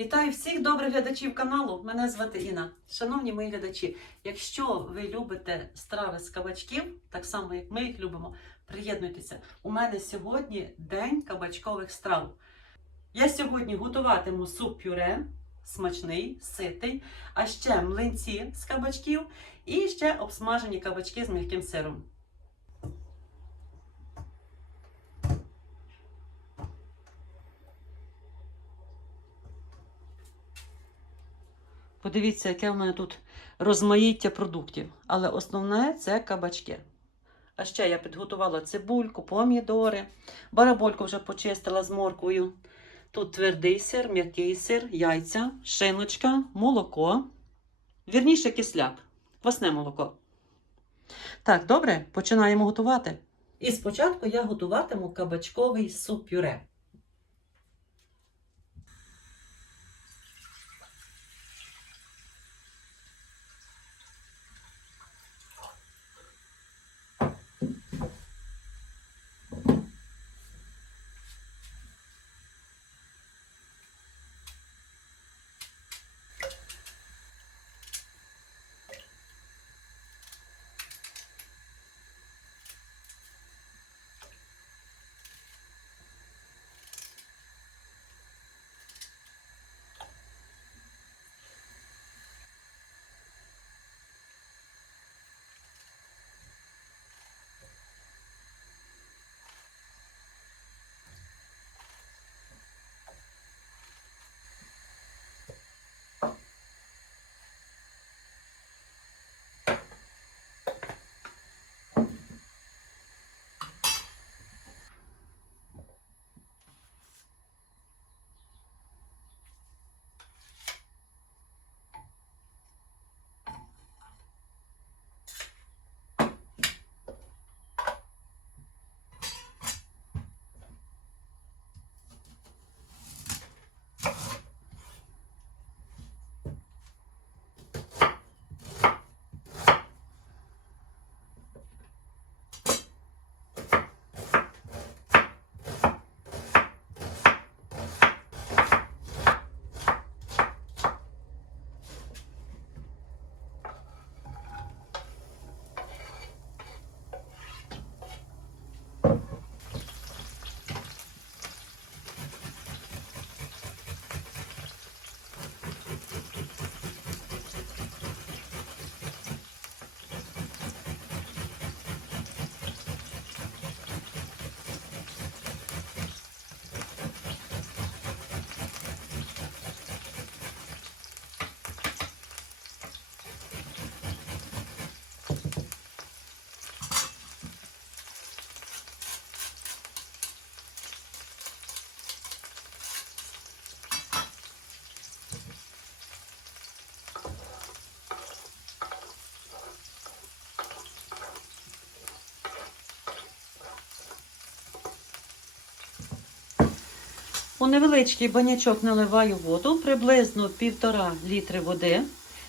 Вітаю всіх добрих глядачів каналу. Мене звати Інна. Шановні мої глядачі, якщо ви любите страви з кабачків, так само як ми їх любимо, приєднуйтеся. У мене сьогодні день кабачкових страв. Я сьогодні готуватиму суп пюре, смачний, ситий, а ще млинці з кабачків і ще обсмажені кабачки з м'яким сиром. Подивіться, яке в мене тут розмаїття продуктів. Але основне це кабачки. А ще я підготувала цибульку, помідори, барабольку вже почистила з морквою. Тут твердий сир, м'який сир, яйця, шиночка, молоко. Вірніше кисляк, квасне молоко. Так, добре, починаємо готувати. І спочатку я готуватиму кабачковий суп-пюре. У невеличкий банячок наливаю воду, приблизно півтора літри води,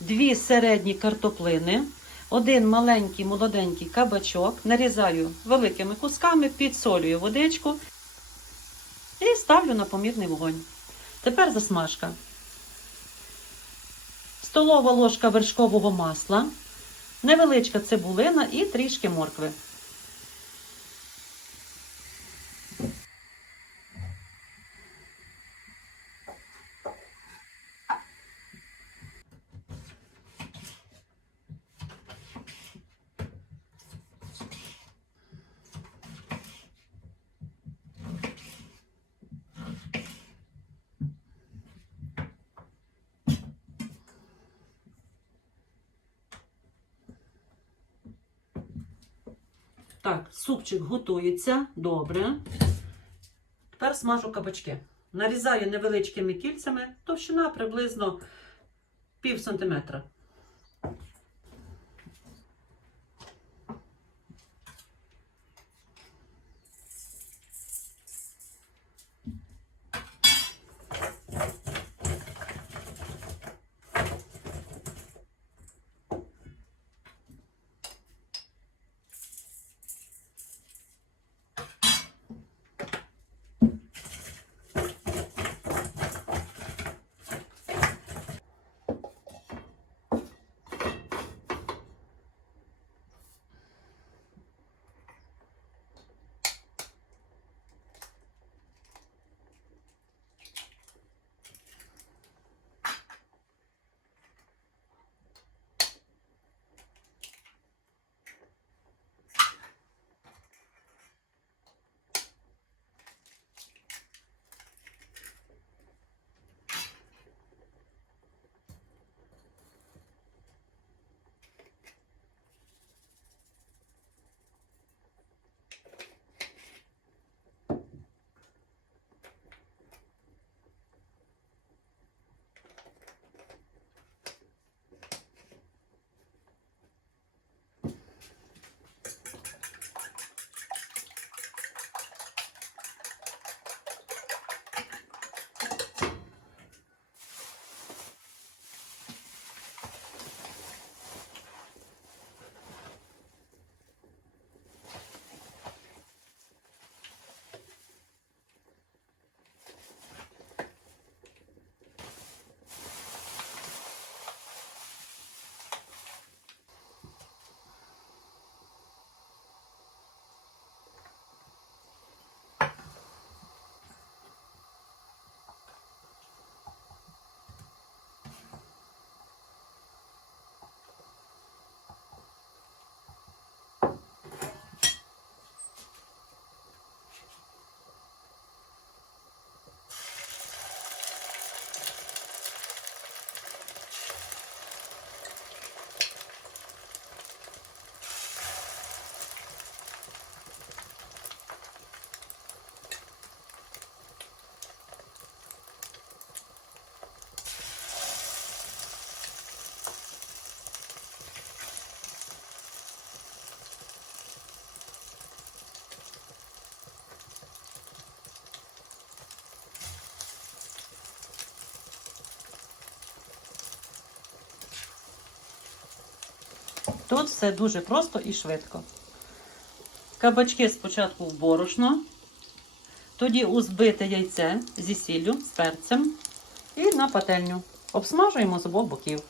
дві середні картоплини, один маленький молоденький кабачок, нарізаю великими кусками, підсолюю водичку і ставлю на помірний вогонь. Тепер засмажка. Столова ложка вершкового масла, невеличка цибулина і трішки моркви. Так, супчик готується добре. Тепер смажу кабачки. Нарізаю невеличкими кільцями, товщина приблизно пів сантиметра. Тут все дуже просто і швидко. Кабачки спочатку в борошно, тоді у збите яйце зі сіллю, з перцем і на пательню. Обсмажуємо з обох боків.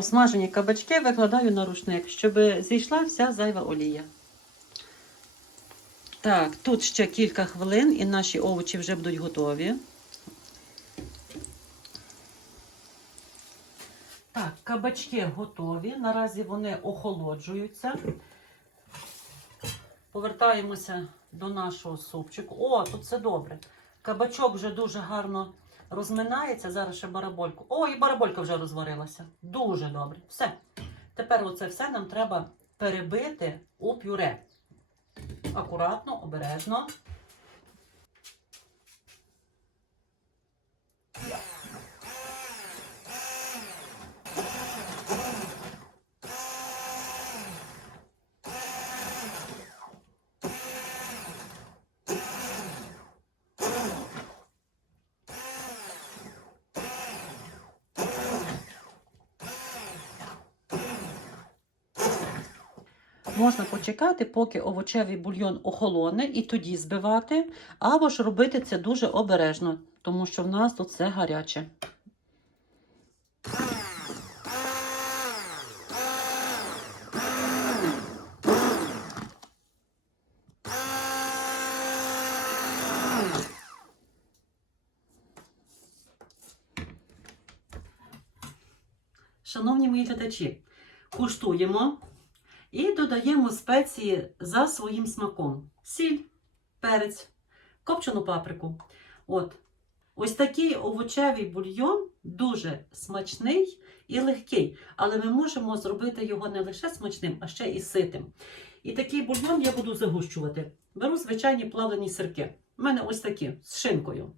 Обсмажені кабачки викладаю на рушник, щоб зійшла вся зайва олія. Так, тут ще кілька хвилин і наші овочі вже будуть готові. Так, кабачки готові. Наразі вони охолоджуються. Повертаємося до нашого супчику. О, тут все добре. Кабачок вже дуже гарно розминається. Зараз ще барабольку. О, і бараболька вже розварилася. Дуже добре. Все. Тепер оце все нам треба перебити у пюре. Акуратно, обережно. Можна почекати, поки овочевий бульйон охолоне, і тоді збивати, або ж робити це дуже обережно, тому що в нас тут все гаряче. Шановні мої глядачі, куштуємо. І додаємо спеції за своїм смаком: сіль, перець, копчену паприку. От. Ось такий овочевий бульйон дуже смачний і легкий, але ми можемо зробити його не лише смачним, а ще і ситим. І такий бульйон я буду загущувати. Беру звичайні плавлені сирки. У мене ось такі з шинкою.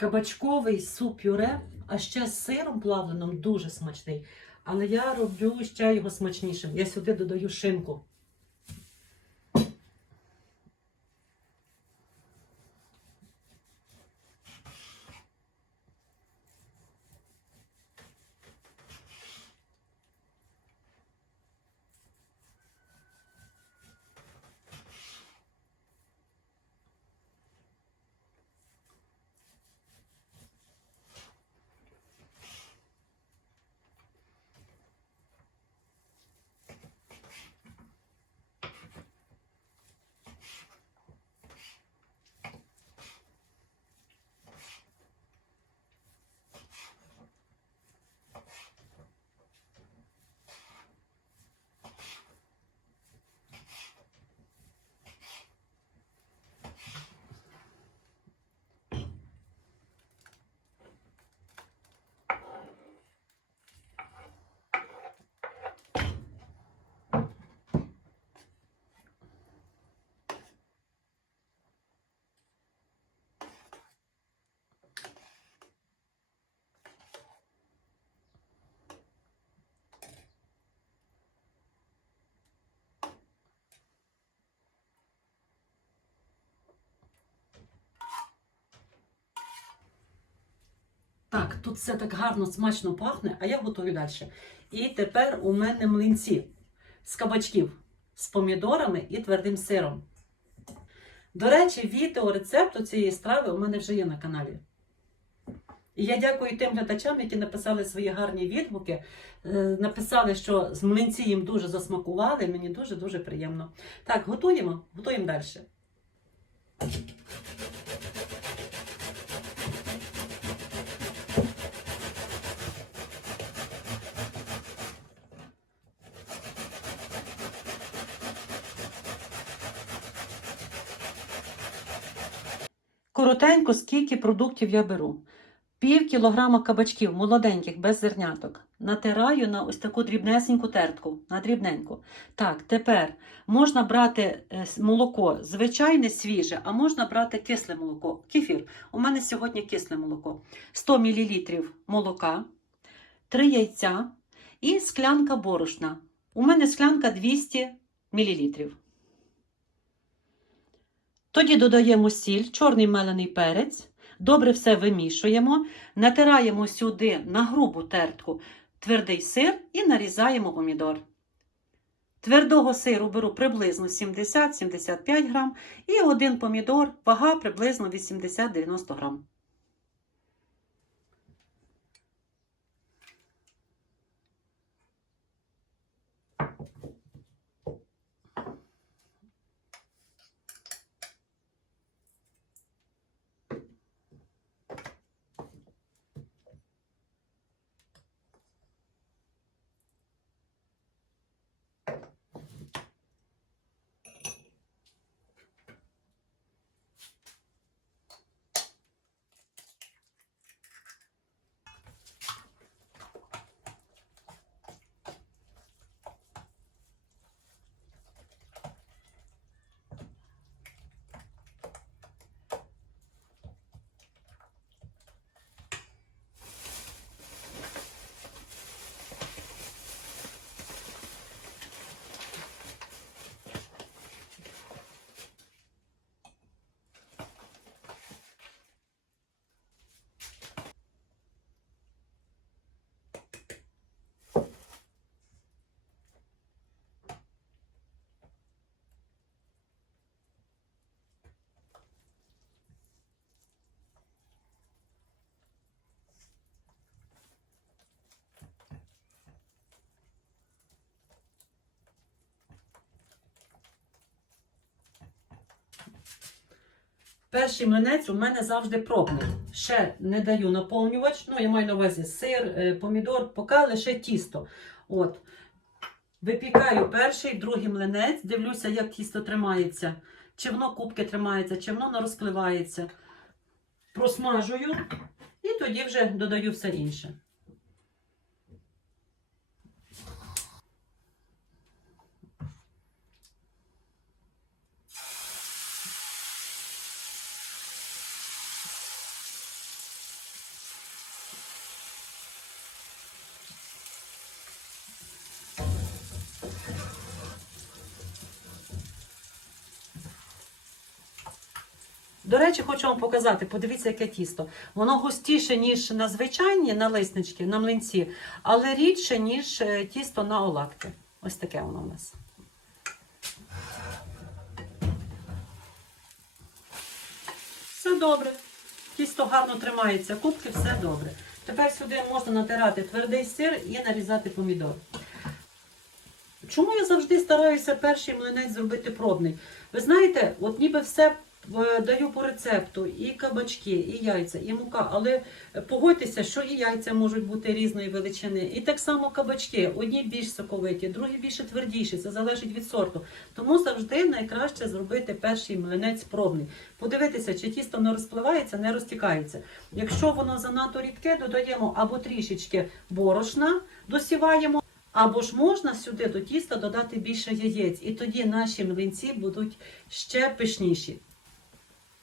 Кабачковий суп-пюре, а ще з сиром плавленим дуже смачний. Але я роблю ще його смачнішим. Я сюди додаю шинку. Так, тут все так гарно, смачно пахне, а я готую далі. І тепер у мене млинці з кабачків, з помідорами і твердим сиром. До речі, відео рецепту цієї страви у мене вже є на каналі. І я дякую тим глядачам, які написали свої гарні відгуки. е, Написали, що з млинці їм дуже засмакували. Мені дуже-дуже приємно. Так, готуємо, готуємо далі. Коротенько, скільки продуктів я беру. Пів кілограма кабачків молоденьких, без зерняток. Натираю на ось таку дрібнесеньку тертку, на дрібненьку. Так, тепер можна брати е, молоко звичайне свіже, а можна брати кисле молоко. Кефір. У мене сьогодні кисле молоко. 100 мл молока, 3 яйця і склянка борошна. У мене склянка 200 мл. Тоді додаємо сіль, чорний мелений перець. Добре все вимішуємо, натираємо сюди на грубу тертку твердий сир і нарізаємо помідор. Твердого сиру беру приблизно 70-75 грам і один помідор, вага приблизно 80-90 грам. Перший млинець у мене завжди пробний. Ще не даю наповнювач. Ну, я маю на увазі сир, е, помідор, поки лише тісто. От. Випікаю перший, другий млинець, дивлюся, як тісто тримається. Чи воно кубки тримається, чи воно не розпливається. Просмажую і тоді вже додаю все інше. Речі, хочу вам показати, подивіться, яке тісто. Воно густіше, ніж на звичайні налиснички, на млинці, але рідше, ніж е, тісто на оладки. Ось таке воно у нас. Все добре. Тісто гарно тримається, кубки, все добре. Тепер сюди можна натирати твердий сир і нарізати помідор. Чому я завжди стараюся перший млинець зробити пробний? Ви знаєте, от ніби все даю по рецепту, і кабачки, і яйця, і мука, але погодьтеся, що і яйця можуть бути різної величини. І так само кабачки. Одні більш соковиті, другі більше твердіші. Це залежить від сорту. Тому завжди найкраще зробити перший млинець пробний. Подивитися, чи тісто не розпливається, не розтікається. Якщо воно занадто рідке, додаємо або трішечки борошна, досіваємо. Або ж можна сюди до тіста додати більше яєць, і тоді наші млинці будуть ще пишніші.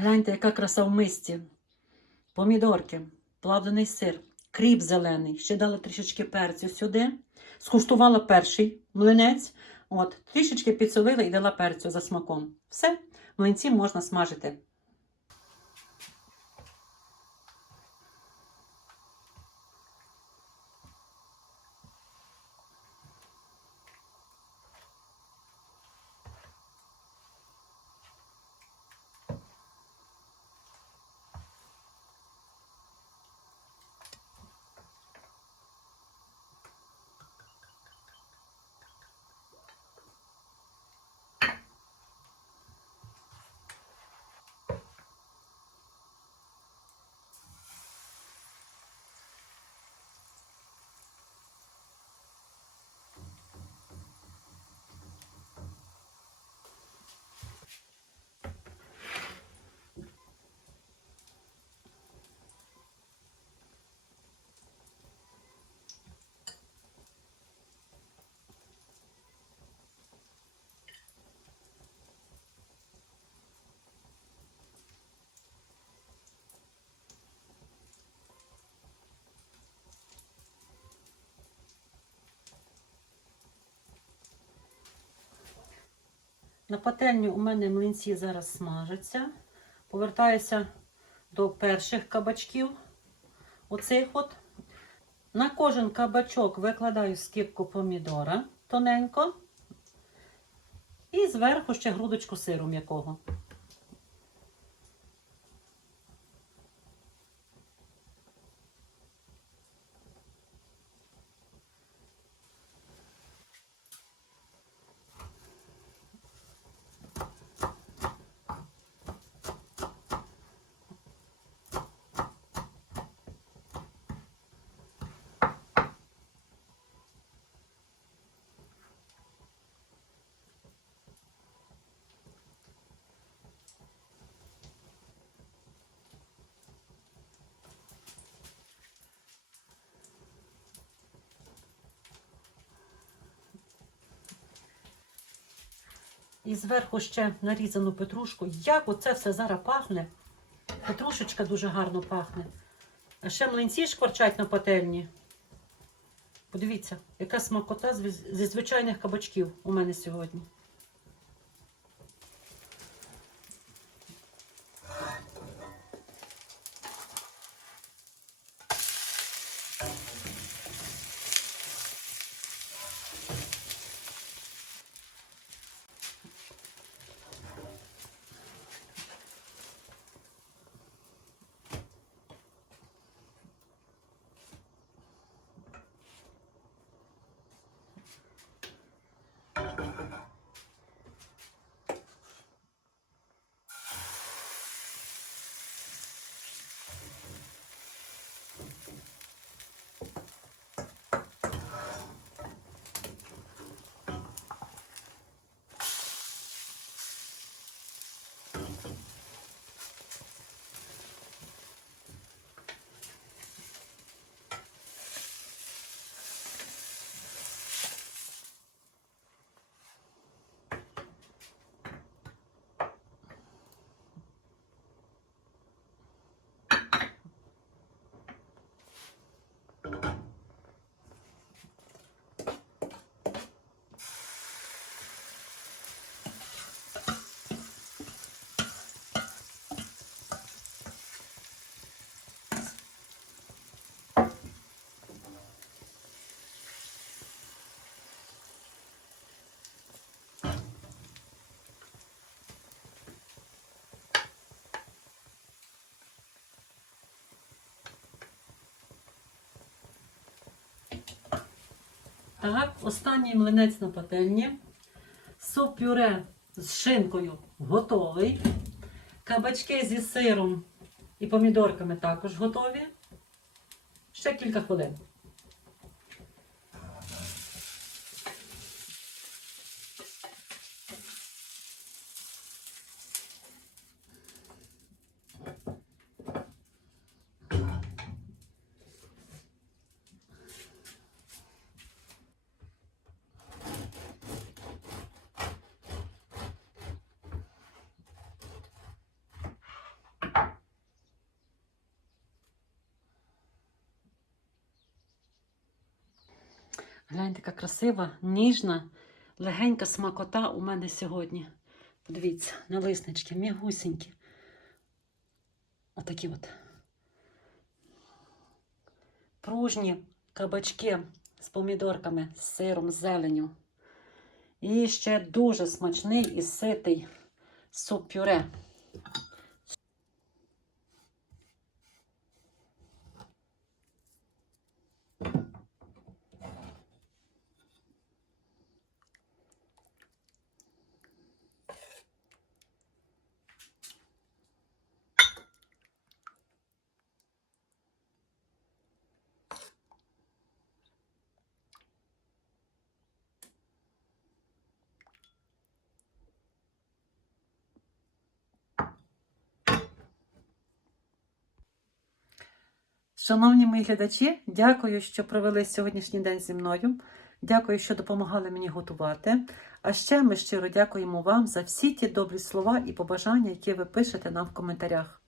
Гляньте, яка краса в мисці. Помідорки, плавлений сир, кріп зелений. Ще дала трішечки перцю сюди. Скуштувала перший млинець. От, трішечки підсолила і дала перцю за смаком. Все, млинці можна смажити. На пательню у мене млинці зараз смажаться. Повертаюся до перших кабачків. Оцих от. На кожен кабачок викладаю скипку помідора тоненько. І зверху ще грудочку сиру м'якого. І зверху ще нарізану петрушку. Як оце все зараз пахне. Петрушечка дуже гарно пахне. А ще млинці шкварчать на пательні. Подивіться, яка смакота зі звичайних кабачків у мене сьогодні. Так, останній млинець на пательні. Суп пюре з шинкою готовий. Кабачки зі сиром і помідорками також готові. Ще кілька хвилин. Гляньте, яка красива, ніжна, легенька смакота у мене сьогодні. Подивіться, налиснички, мігусінькі. Отакі от. Пружні кабачки з помідорками, з сиром, з зеленю. І ще дуже смачний і ситий суп-пюре. Шановні мої глядачі, дякую, що провели сьогоднішній день зі мною. Дякую, що допомагали мені готувати. А ще ми щиро дякуємо вам за всі ті добрі слова і побажання, які ви пишете нам в коментарях.